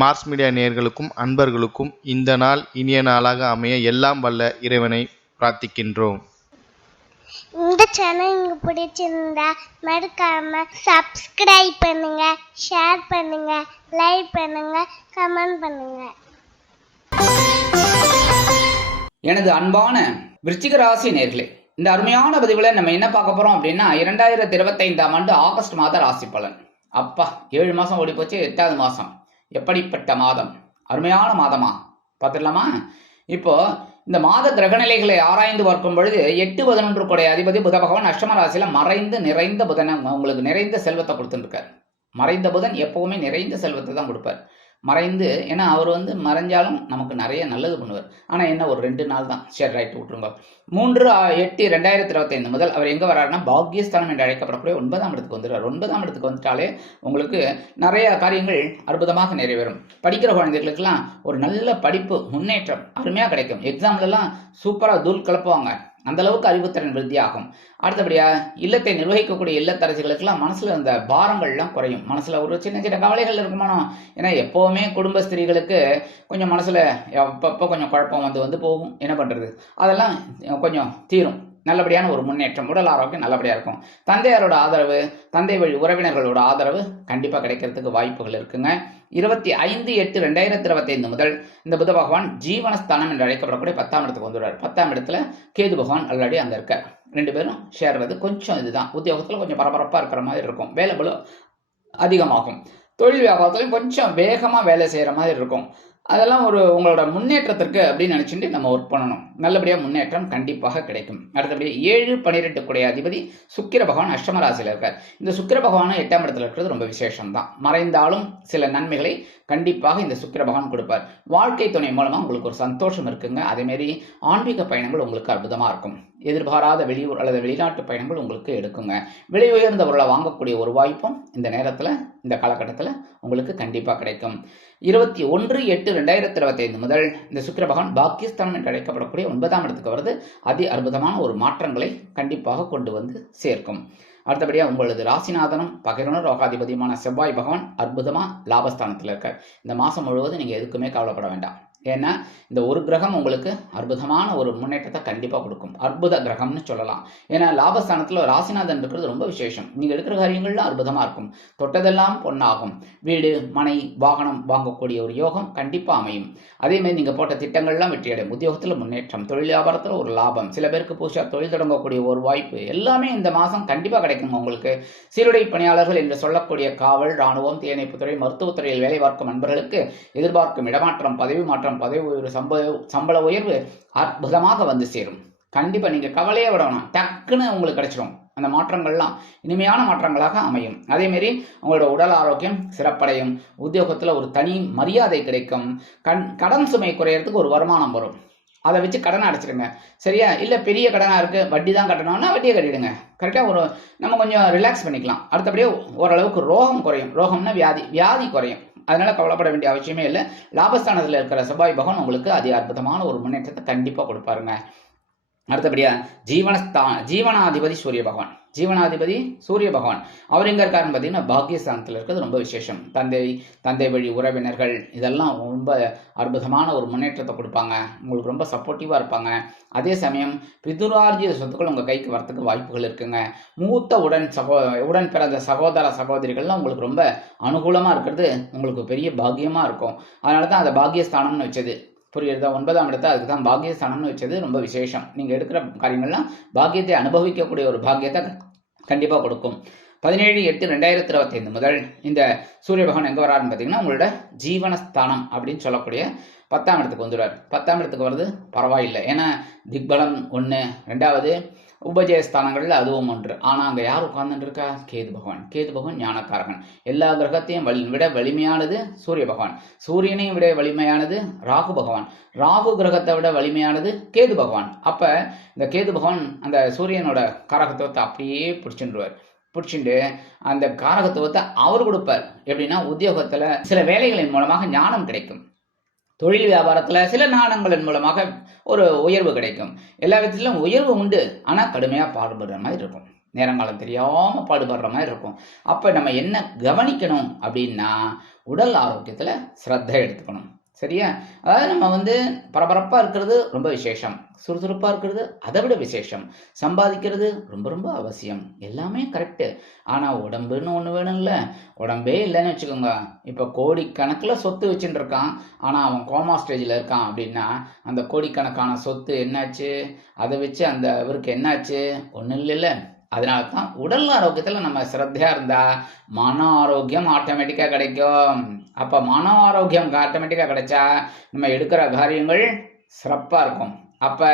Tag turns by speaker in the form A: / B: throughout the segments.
A: Mars media நேயர்களுக்கும் அன்பர்களுக்கும் இந்த நாள் இனிய நாளாக அமைய எல்லாம் வல்ல இறைவனை பிரார்த்திக்கின்றோம்.
B: இந்த சேனல் உங்களுக்கு பிடிச்சிருந்தா மறக்காம சப்ஸ்கிரைப் பண்ணுங்க ஷேர் பண்ணுங்க லைக் பண்ணுங்க கமெண்ட் பண்ணுங்க.
C: எனது அன்பான விருச்சிக ராசி நேர்களே இந்த அருமையான பதிவில் நம்ம என்ன பார்க்க போறோம் அப்படின்னா இரண்டாயிரத்தி இருபத்தைந்தாம் ஆண்டு ஆகஸ்ட் மாத ராசி பலன். அப்பா ஏழு மாசம் ஓடி போச்சு எட்டாவது மாசம். எப்படிப்பட்ட மாதம்? அருமையான மாதமா? பார்த்துடலாமா? இப்போ இந்த மாத கிரகநிலைகளை ஆராய்ந்து பார்க்கும் பொழுது எட்டு பதினொன்று கொடை அதிபதி புத பகவான் அஷ்டம ராசியில மறைந்து நிறைந்த புதனை உங்களுக்கு நிறைந்த செல்வத்தை கொடுத்துருக்கார். மறைந்த புதன் எப்பவுமே நிறைந்த செல்வத்தை தான் கொடுப்பார். மறைந்து ஏன்னா அவர் வந்து மறைஞ்சாலும் நமக்கு நிறைய நல்லது பண்ணுவார். ஆனால் என்ன ஒரு ரெண்டு நாள் தான். சரி ரைட் விட்டுருங்க. மூன்று எட்டு ரெண்டாயிரத்தி இருபத்தைந்து முதல் அவர் எங்கே வராருன்னா பாக்யஸ்தானம் என்று அழைக்கப்படக்கூடிய ஒன்பதாம் இடத்துக்கு வந்துடுறார். ஒன்பதாம் இடத்துக்கு வந்துட்டாலே உங்களுக்கு நிறைய காரியங்கள் அற்புதமாக நிறைவேறும். படிக்கிற குழந்தைகளுக்கெல்லாம் ஒரு நல்ல படிப்பு முன்னேற்றம் அருமையாக கிடைக்கும். எக்ஸாம்லலாம் சூப்பராக தூள் கிளப்புவாங்க அந்த அளவுக்கு அறிவுத்திறன் விருத்தியாகும். அடுத்தபடியாக இல்லத்தை நிர்வகிக்கக்கூடிய இல்லத்தரசிகளுக்கெல்லாம் மனசில் அந்த பாரங்கள்லாம் குறையும். மனசில் ஒரு சின்ன சின்ன கவலைகள் இருக்குமானோ ஏன்னா எப்போவுமே குடும்ப ஸ்திரீகளுக்கு கொஞ்சம் மனசில் அப்பப்போ கொஞ்சம் குழப்பம் வந்து வந்து போகும். என்ன பண்ணுறது அதெல்லாம் கொஞ்சம் தீரும். நல்லபடியான ஒரு முன்னேற்றம் உடல் ஆரோக்கியம் நல்லபடியாக இருக்கும். தந்தையாரோட ஆதரவு தந்தை வழி உறவினர்களோட ஆதரவு கண்டிப்பாக கிடைக்கிறதுக்கு வாய்ப்புகள் இருக்குங்க. இருபத்தி ஐந்து எட்டு ரெண்டாயிரத்தி இருபத்தைந்து முதல் இந்த புத பகவான் ஜீவனஸ்தானம் என்று அழைக்கப்படக்கூடிய பத்தாம் இடத்துக்கு வந்துடுறார் பத்தாம் இடத்துல கேது பகவான் ஆல்ரெடி அங்கே இருக்கார். ரெண்டு பேரும் சேர்றது கொஞ்சம் இதுதான். உத்தியோகத்தில் கொஞ்சம் பரபரப்பாக இருக்கிற மாதிரி இருக்கும். வேலை பளு அதிகமாகும். தொழில் வியாபாரத்துலையும் கொஞ்சம் வேகமாக வேலை செய்கிற மாதிரி இருக்கும். அதெல்லாம் ஒரு உங்களோட முன்னேற்றத்திற்கு அப்படின்னு நினச்சிட்டு நம்ம ஒர்க் பண்ணணும். நல்லபடியாக முன்னேற்றம் கண்டிப்பாக கிடைக்கும். அடுத்தபடியாக ஏழு பன்னிரெண்டு குடைய அதிபதி சுக்கிர பகவான் அஷ்டம ராசியில் இருக்கார். இந்த சுக்கிர பகவானும் எட்டாம் இடத்துல இருக்கிறது ரொம்ப விசேஷம் தான் மறைந்தாலும் சில நன்மைகளை கண்டிப்பாக இந்த சுக்கிர பகவான் கொடுப்பார். வாழ்க்கை துணை மூலமாக உங்களுக்கு ஒரு சந்தோஷம் இருக்குங்க. அதேமாரி ஆன்மீக பயணங்கள் உங்களுக்கு அற்புதமாக இருக்கும். எதிர்பாராத வெளியூர் அல்லது வெளிநாட்டு பயணங்கள் உங்களுக்கு எடுக்குங்க. விலை உயர்ந்த பொருளை வாங்கக்கூடிய ஒரு வாய்ப்பும் இந்த நேரத்தில் இந்த காலகட்டத்தில் உங்களுக்கு கண்டிப்பாக கிடைக்கும். இருபத்தி ஒன்று எட்டு ரெண்டாயிரத்தி இருபத்தைந்து முதல் இந்த சுக்கிர பகவான் பாகிஸ்தான் என்று அழைக்கப்படக்கூடிய ஒன்பதாம் இடத்துக்கு வருது அதி அற்புதமான ஒரு மாற்றங்களை கண்டிப்பாக கொண்டு வந்து சேர்க்கும். அடுத்தபடியாக உங்களது ராசிநாதனும் பகிர்னர் ரோகாதிபதியுமான செவ்வாய் பகவான் அற்புதமாக லாபஸ்தானத்தில் இருக்கார். இந்த மாதம் முழுவதும் நீங்கள் எதுக்குமே கவலைப்பட வேண்டாம். ஏன்னா இந்த ஒரு கிரகம் உங்களுக்கு அற்புதமான ஒரு முன்னேற்றத்தை கண்டிப்பாக கொடுக்கும். அற்புத கிரகம்னு சொல்லலாம். ஏன்னா லாபஸ்தானத்தில் ராசிநாதன் இருக்கிறது ரொம்ப விசேஷம். நீங்கள் எடுக்கிற காரியங்கள்லாம் அற்புதமாக இருக்கும். தொட்டதெல்லாம் பொன்னாகும். வீடு மனை வாகனம் வாங்கக்கூடிய ஒரு யோகம் கண்டிப்பாக அமையும். அதேமாதிரி நீங்கள் போட்ட திட்டங்கள்லாம் வெற்றியடையும். உத்தியோகத்தில் முன்னேற்றம் தொழில் வியாபாரத்தில் ஒரு லாபம். சில பேருக்கு புதுசாக தொழில் தொடங்கக்கூடிய ஒரு வாய்ப்பு. எல்லாமே இந்த மாதம் கண்டிப்பாக கிடைக்கும் உங்களுக்கு. சீருடை பணியாளர்கள் என்று சொல்லக்கூடிய காவல் ராணுவம் தீயணைப்புத்துறை மருத்துவத்துறையில் வேலை பார்க்கும் நண்பர்களுக்கு எதிர்பார்க்கும் இடமாற்றம் பதவி மாற்றம் பதவி உயர்வு சம்பள சம்பள உயர்வு அற்புதமாக வந்து சேரும். கண்டிப்பாக நீங்கள் கவலையே விட வேணாம் டக்குன்னு உங்களுக்கு கிடைச்சிடும் அந்த மாற்றங்கள்லாம் இனிமையான மாற்றங்களாக அமையும். அதேமாரி உங்களோட உடல் ஆரோக்கியம் சிறப்படையும். உத்தியோகத்தில் ஒரு தனி மரியாதை கிடைக்கும். கண் கடன் சுமை குறையிறதுக்கு ஒரு வருமானம் வரும். அதை வச்சு கடனை அடைச்சிடுங்க. சரியா? இல்லை பெரிய கடனாக இருக்குது வட்டி தான் கட்டணும்னா வட்டியை கட்டிடுங்க. கரெக்டாக ஒரு நம்ம கொஞ்சம் ரிலாக்ஸ் பண்ணிக்கலாம். அடுத்தபடியே ஓரளவுக்கு ரோகம் குறையும். ரோகம்னா வியாதி வியாதி குறையும். அதனால கவலைப்பட வேண்டிய அவசியமே இல்லை. லாபஸ்தானத்தில் இருக்கிற செவ்வாய் பகவான் உங்களுக்கு அதி அற்புதமான ஒரு முன்னேற்றத்தை கண்டிப்பாக கொடுப்பாருங்க. அடுத்தபடியாக ஜீவனஸ்தான் ஜீவனாதிபதி சூரிய பகவான். ஜீவனாதிபதி சூரிய பகவான். அவர் எங்கே இருக்காருன்னு பார்த்தீங்கன்னா பாக்யஸ்தானத்தில் இருக்கிறது ரொம்ப விசேஷம். தந்தை தந்தை வழி உறவினர்கள் இதெல்லாம் ரொம்ப அற்புதமான ஒரு முன்னேற்றத்தை கொடுப்பாங்க. உங்களுக்கு ரொம்ப சப்போர்ட்டிவாக இருப்பாங்க. அதே சமயம் பிதுரார்ஜித சொத்துக்கள் உங்கள் கைக்கு வரத்துக்கு வாய்ப்புகள் இருக்குங்க. மூத்த உடன் சகோ உடன் பிறந்த சகோதர சகோதரிகள்லாம் உங்களுக்கு ரொம்ப அனுகூலமாக இருக்கிறது. உங்களுக்கு பெரிய பாக்கியமாக இருக்கும். அதனால தான் அதை பாக்கியஸ்தானம்னு வச்சது. புரியுறதா ஒன்பதாம் இடத்தை அதுக்கு தான் பாக்கியஸ்தானம்னு வச்சது ரொம்ப விசேஷம். நீங்கள் எடுக்கிற காரியங்கள்லாம் பாக்கியத்தை அனுபவிக்கக்கூடிய ஒரு பாக்கியத்தை கண்டிப்பாக கொடுக்கும். பதினேழு எட்டு ரெண்டாயிரத்தி இருபத்தைந்து முதல் இந்த சூரிய பகவான் எங்கே வராருன்னு பார்த்தீங்கன்னா உங்களோட ஜீவனஸ்தானம் அப்படின்னு சொல்லக்கூடிய பத்தாம் இடத்துக்கு வந்துடுவார். பத்தாம் இடத்துக்கு வர்றது பரவாயில்லை. ஏன்னா திக்பலம் ஒன்று ரெண்டாவது உபஜய ஸ்தானங்களில் அதுவும் ஒன்று. ஆனால் அங்கே யார் உட்கார்ந்துட்டு இருக்கா கேது பகவான். கேது பகவான் ஞானக்காரகன். எல்லா கிரகத்தையும் வலி விட வலிமையானது சூரிய பகவான். சூரியனையும் விட வலிமையானது ராகு பகவான். ராகு கிரகத்தை விட வலிமையானது கேது பகவான். அப்போ இந்த கேது பகவான் அந்த சூரியனோட காரகத்துவத்தை அப்படியே பிடிச்சிருவார் பிடிச்சிட்டு அந்த காரகத்துவத்தை அவர் கொடுப்பார். எப்படின்னா உத்தியோகத்தில் சில வேலைகளின் மூலமாக ஞானம் கிடைக்கும். தொழில் வியாபாரத்தில் சில நாணங்களின் மூலமாக ஒரு உயர்வு கிடைக்கும். எல்லா விதத்திலும் உயர்வு உண்டு. ஆனால் கடுமையாக பாடுபடுற மாதிரி இருக்கும். நேரங்காலம் தெரியாமல் பாடுபடுற மாதிரி இருக்கும். அப்போ நம்ம என்ன கவனிக்கணும் அப்படின்னா உடல் ஆரோக்கியத்தில் ஸ்ரத்தை எடுத்துக்கணும். சரியா? அதாவது நம்ம வந்து பரபரப்பாக இருக்கிறது ரொம்ப விசேஷம். சுறுசுறுப்பாக இருக்கிறது அதை விட விசேஷம். சம்பாதிக்கிறது ரொம்ப ரொம்ப அவசியம். எல்லாமே கரெக்டு ஆனால் உடம்புன்னு ஒன்று வேணும்ல. உடம்பே இல்லைன்னு வச்சுக்கோங்க. இப்போ கோடிக்கணக்கில் சொத்து வச்சுட்டு இருக்கான் ஆனால் அவன் கோமா ஸ்டேஜில் இருக்கான் அப்படின்னா அந்த கோடிக்கணக்கான சொத்து என்னாச்சு? அதை வச்சு அந்த அவருக்கு என்னாச்சு? ஒன்றும் இல்லைல்ல. அதனால தான் உடல் ஆரோக்கியத்தில் நம்ம சிரத்தையாக இருந்தால் மன ஆரோக்கியம் ஆட்டோமேட்டிக்காக கிடைக்கும். அப்போ மன ஆரோக்கியம் ஆட்டோமேட்டிக்காக கிடைச்சா நம்ம எடுக்கிற காரியங்கள் சிறப்பாக இருக்கும். அப்போ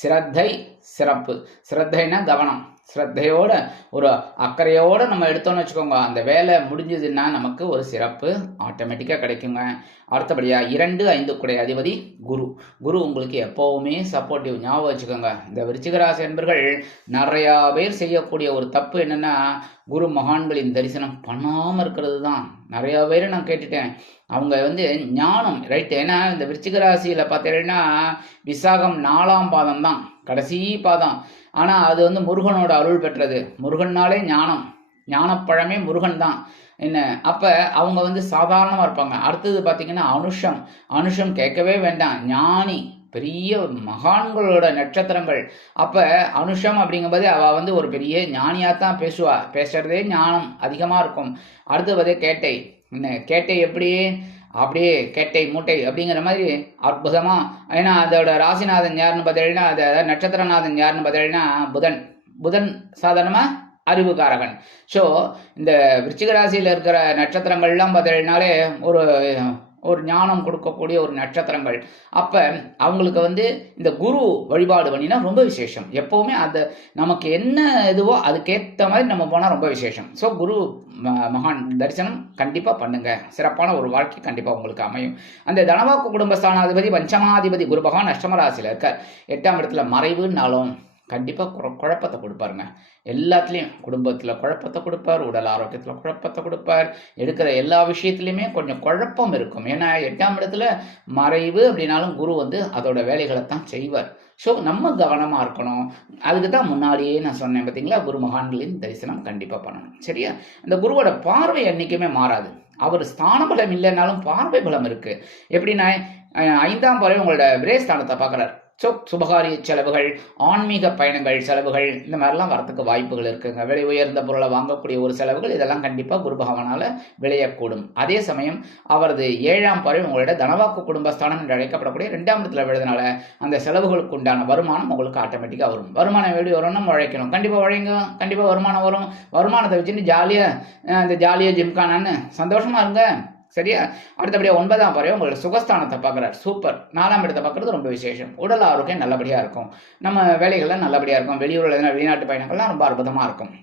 C: சிரத்தை சிறப்பு. சிரத்தைனா கவனம். சிரத்தையோட ஒரு அக்கறையோடு நம்ம எடுத்தோம்னு வச்சுக்கோங்க. அந்த வேலை முடிஞ்சதுன்னா நமக்கு ஒரு சிறப்பு ஆட்டோமேட்டிக்காக கிடைக்குங்க. அடுத்தபடியாக இரண்டு ஐந்து குடை அதிபதி குரு. குரு உங்களுக்கு எப்போவுமே சப்போர்ட்டிவ் ஞாபகம் வச்சுக்கோங்க. இந்த விருச்சிகராசி என்பர்கள் நிறையா பேர் செய்யக்கூடிய ஒரு தப்பு என்னென்னா குரு மகான்களின் தரிசனம் பண்ணாமல் இருக்கிறது தான் நிறையா பேர் நான் கேட்டுட்டேன். அவங்க வந்து ஞானம் ரைட் ஏன்னா இந்த விருச்சிக ராசியில் பார்த்தீங்கன்னா விசாகம் நாலாம் பாதம் தான் கடைசி பாதம். ஆனால் அது வந்து முருகனோட அருள் பெற்றது. முருகன்னாலே ஞானம். ஞானப்பழமே முருகன் தான் என்ன? அப்போ அவங்க வந்து சாதாரணமாக இருப்பாங்க. அடுத்தது பார்த்திங்கன்னா அனுஷம். அனுஷம் கேட்கவே வேண்டாம். ஞானி. பெரிய மகான்களோட நட்சத்திரங்கள். அப்போ அனுஷம் அப்படிங்கும்போது அவள் வந்து ஒரு பெரிய ஞானியாக தான் பேசுவா. பேசுகிறதே ஞானம் அதிகமாக இருக்கும். அடுத்தது வந்து கேட்டை. என்ன கேட்டை எப்படி? அப்படியே கேட்டை மூட்டை அப்படிங்கிற மாதிரி அற்புதமாக ஏன்னா அதோட ராசிநாதன் யாருன்னு பார்த்தீங்கன்னா அதை நட்சத்திரநாதன் யாருன்னு பார்த்தீங்கன்னா புதன். புதன் சாதாரணமாக அறிவுகாரகன் ஸோ இந்த விருச்சிக ராசியில் இருக்கிற நட்சத்திரங்கள்லாம் பார்த்தீங்கன்னாலே ஒரு ஒரு ஞானம் கொடுக்கக்கூடிய ஒரு நட்சத்திரங்கள். அப்போ அவங்களுக்கு வந்து இந்த குரு வழிபாடு பண்ணினா ரொம்ப விசேஷம். எப்போவுமே அது நமக்கு என்ன இதுவோ அதுக்கேற்ற மாதிரி நம்ம போனால் ரொம்ப விசேஷம். ஸோ குரு ம- மகான் தரிசனம் கண்டிப்பாக பண்ணுங்கள் சிறப்பான ஒரு வாழ்க்கை கண்டிப்பாக உங்களுக்கு அமையும். அந்த தனவாக்கு குடும்பஸ்தானாதிபதி பஞ்சமாதிபதி குரு பகவான் அஷ்டமராசியில் இருக்கார். எட்டாம் இடத்துல மறைவுன்னாலும் கண்டிப்பாக குழப்பத்தை கொடுப்பாருங்க. எல்லாத்துலேயும் குடும்பத்தில் குழப்பத்தை கொடுப்பார் உடல் ஆரோக்கியத்தில் குழப்பத்தை கொடுப்பார். எடுக்கிற எல்லா விஷயத்துலையுமே கொஞ்சம் குழப்பம் இருக்கும். ஏன்னா எட்டாம் இடத்துல மறைவு அப்படின்னாலும் குரு வந்து அதோட வேலைகளை தான் செய்வார். ஸோ நம்ம கவனமாக இருக்கணும். அதுக்கு தான் முன்னாடியே நான் சொன்னேன் பார்த்தீங்களா குரு மகான்களின் தரிசனம் கண்டிப்பாக பண்ணணும். சரியா? இந்த குருவோட பார்வை என்றைக்குமே மாறாது. அவர் ஸ்தான பலம் இல்லைனாலும் பார்வை பலம் இருக்குது எப்படின்னா ஐந்தாம் பறவை உங்களோட விரே ஸ்தானத்தை ஸோ சுபகாரிய செலவுகள் ஆன்மீக பயணங்கள் செலவுகள் இந்த மாதிரிலாம் வரத்துக்கு வாய்ப்புகள் இருக்குங்க. விலை உயர்ந்த பொருளை வாங்கக்கூடிய ஒரு செலவுகள் இதெல்லாம் கண்டிப்பாக குரு பகவானால் விளையக்கூடும். அதே சமயம் அவரது ஏழாம் பறவை உங்களோட தனவாக்கு குடும்பஸ்தானம் என்று அழைக்கப்படக்கூடிய ரெண்டாம் இடத்துல விழுதுனால அந்த செலவுகளுக்கு உண்டான வருமானம் உங்களுக்கு ஆட்டோமேட்டிக்காக வரும். வருமானம் எப்படி வரும்னு நம்ம உழைக்கணும். கண்டிப்பாக உழைங்க. கண்டிப்பாக வருமானம் வரும். வருமானத்தை வச்சுட்டு ஜாலியாக இந்த ஜாலியாக ஜிம்கானான்னு சந்தோஷமாக இருங்க. சரியா? அடுத்தபடியாக ஒன்பதாம் பறவை உங்களோட சுகஸ்தானத்தை பார்க்குறார். சூப்பர் நாலாம் இடத்தை பார்க்குறது ரொம்ப விசேஷம். உடல் ஆரோக்கியம் நல்லபடியாக இருக்கும். நம்ம வேலைகள்லாம் நல்லபடியாக இருக்கும். வெளியூரில் எதனா வெளிநாட்டு பயணங்கள்லாம் ரொம்ப அற்புதமாக இருக்கும்.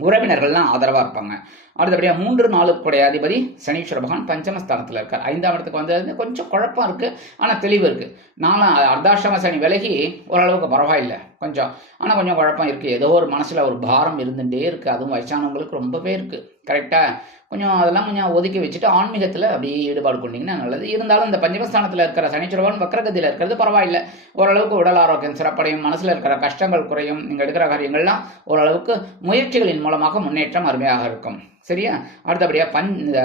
C: உறவினர்கள்லாம் ஆதரவாக இருப்பாங்க. அடுத்தபடியாக மூன்று நாளுக்குடைய அதிபதி சனீஸ்வர பகவான் பஞ்சமஸ்தானத்தில் இருக்கார். ஐந்தாம் இடத்துக்கு வந்தது கொஞ்சம் குழப்பம் இருக்குது ஆனால் தெளிவு இருக்குது நானும் அர்த்தாஷ்டம சனி விலகி ஓரளவுக்கு பரவாயில்லை. கொஞ்சம் ஆனால் கொஞ்சம் குழப்பம் இருக்குது ஏதோ ஒரு மனசில் ஒரு பாரம் இருந்துகிட்டே இருக்குது அதுவும் வயசானவங்களுக்கு ரொம்பவே இருக்குது கரெக்டாக கொஞ்சம் அதெல்லாம் கொஞ்சம் ஒதுக்கி வச்சுட்டு ஆன்மீகத்தில் அப்படியே ஈடுபாடு கொண்டிங்கன்னா நல்லது. இருந்தாலும் இந்த பஞ்சமஸ்தானத்தில் இருக்கிற சனிச்சுரவன் வக்கரகதியில் இருக்கிறது பரவாயில்ல. ஓரளவுக்கு உடல் ஆரோக்கியம் சிறப்படையும் மனசில் இருக்கிற கஷ்டங்கள் குறையும். நீங்கள் எடுக்கிற காரியங்கள்லாம் ஓரளவுக்கு முயற்சிகளின் மூலமாக முன்னேற்றம் அருமையாக இருக்கும். சரியா? அடுத்தபடியாக பன் இந்த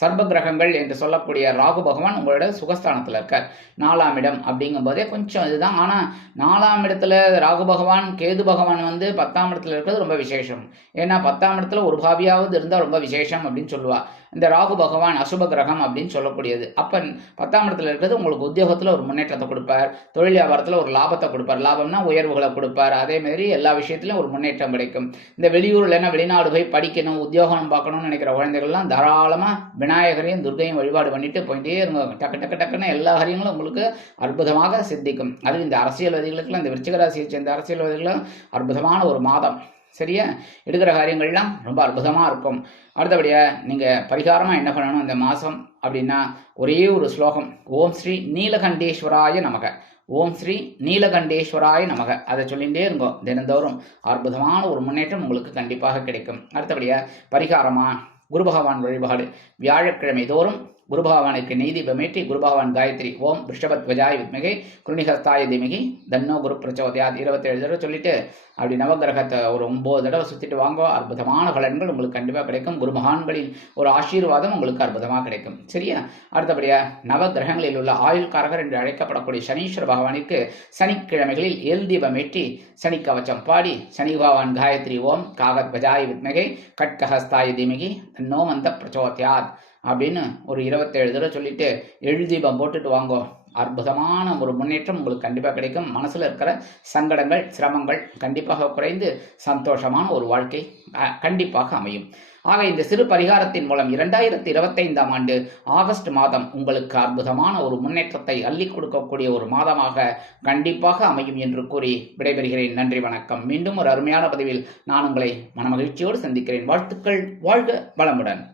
C: சர்ப கிரகங்கள் என்று சொல்லக்கூடிய ராகு பகவான் உங்களோட சுகஸ்தானத்தில் இருக்கார். நாலாம் இடம் அப்படிங்கும்போதே கொஞ்சம் இதுதான். ஆனால் நாலாம் இடத்துல ராகு பகவான் கேது பகவான் வந்து பத்தாம் இடத்துல இருக்கிறது ரொம்ப விசேஷம். ஏன்னா பத்தாம் இடத்துல ஒரு பாவியாவது இருந்தால் ரொம்ப விசேஷம் அப்படின்னு சொல்லுவாள் இந்த ராகு பகவான் அசுப கிரகம் அப்படின்னு சொல்லக்கூடியது. அப்போ பத்தாம் இடத்துல இருக்கிறது உங்களுக்கு உத்தியோகத்தில் ஒரு முன்னேற்றத்தை கொடுப்பார். தொழில் வியாபாரத்தில் ஒரு லாபத்தை கொடுப்பார். லாபம்னா உயர்வுகளை கொடுப்பார். அதே மாதிரி எல்லா விஷயத்திலும் ஒரு முன்னேற்றம் கிடைக்கும். இந்த வெளியூரில் என்ன வெளிநாடு போய் படிக்கணும் உத்தியோகம் பார்க்கணும்னு நினைக்கிற குழந்தைகள்லாம் தாராளமாக விநாயகரையும் துர்கையும் வழிபாடு பண்ணிட்டு போயிட்டே இருங்க. டக்கு டக்கு டக்குன்னு எல்லா காரியங்களும் உங்களுக்கு அற்புதமாக சித்திக்கும். அது இந்த அரசியல்வாதிகளுக்கெல்லாம் இந்த விருச்சிகராசியை சேர்ந்த அரசியல்வாதிகளும் அற்புதமான ஒரு மாதம். சரியா? எடுக்கிற காரியங்கள்லாம் ரொம்ப அற்புதமாக இருக்கும். அடுத்தபடியாக நீங்கள் பரிகாரமாக என்ன பண்ணணும் இந்த மாதம் அப்படின்னா ஒரே ஒரு ஸ்லோகம் ஓம் ஸ்ரீ நீலகண்டேஸ்வராய நமக. ஓம் ஸ்ரீ நீலகண்டேஸ்வராய நமக. அதை சொல்லிகிட்டே இருக்கும் தினந்தோறும். அற்புதமான ஒரு முன்னேற்றம் உங்களுக்கு கண்டிப்பாக கிடைக்கும். அடுத்தபடியாக பரிகாரமாக குரு பகவான் வழிபாடு. வியாழக்கிழமை தோறும் குரு பகவானுக்கு நெய் தீபமேற்றி குரு பகவான் காயத்ரி ஓம் ரிஷபத்வஜாய் வித்மிகை குருணிகஸ்தாய திமிகி தன்னோ குரு பிரச்சோதயாத் இருபத்தேழு தடவை சொல்லிட்டு அப்படி நவகிரகத்தை ஒரு ஒம்பது தடவை சுற்றிட்டு வாங்கோ அற்புதமான பலன்கள் உங்களுக்கு கண்டிப்பாக கிடைக்கும். குரு மகான்களின் ஒரு ஆசீர்வாதம் உங்களுக்கு அற்புதமாக கிடைக்கும். சரியா? அடுத்தபடியாக நவகிரகங்களில் உள்ள ஆயுள்காரகர் என்று அழைக்கப்படக்கூடிய சனீஸ்வர பகவானுக்கு சனிக்கிழமைகளில் எல் தீபமேற்றி சனி கவச்சம் பாடி சனி பகவான் காயத்ரி ஓம் காகத் பஜாய் வித்மகை கட்கஹஸ்தாய் தீமகி நோமந்த பிரச்சோத்யாத் அப்படின்னு ஒரு இருபத்தேழு தடவை சொல்லிட்டு எழுதீபம் போட்டுட்டு வாங்கோ. அற்புதமான ஒரு முன்னேற்றம் உங்களுக்கு கண்டிப்பாக கிடைக்கும். மனசில் இருக்கிற சங்கடங்கள் சிரமங்கள் கண்டிப்பாக குறைந்து சந்தோஷமான ஒரு வாழ்க்கை கண்டிப்பாக அமையும். ஆக இந்த சிறு பரிகாரத்தின் மூலம் இரண்டாயிரத்தி இருபத்தைந்தாம் ஆண்டு ஆகஸ்ட் மாதம் உங்களுக்கு அற்புதமான ஒரு முன்னேற்றத்தை அள்ளி கொடுக்கக்கூடிய ஒரு மாதமாக கண்டிப்பாக அமையும் என்று கூறி விடைபெறுகிறேன். நன்றி வணக்கம். மீண்டும் ஒரு அருமையான பதிவில் நான் உங்களை மனமகிழ்ச்சியோடு சந்திக்கிறேன். வாழ்த்துக்கள். வாழ்க வளமுடன்.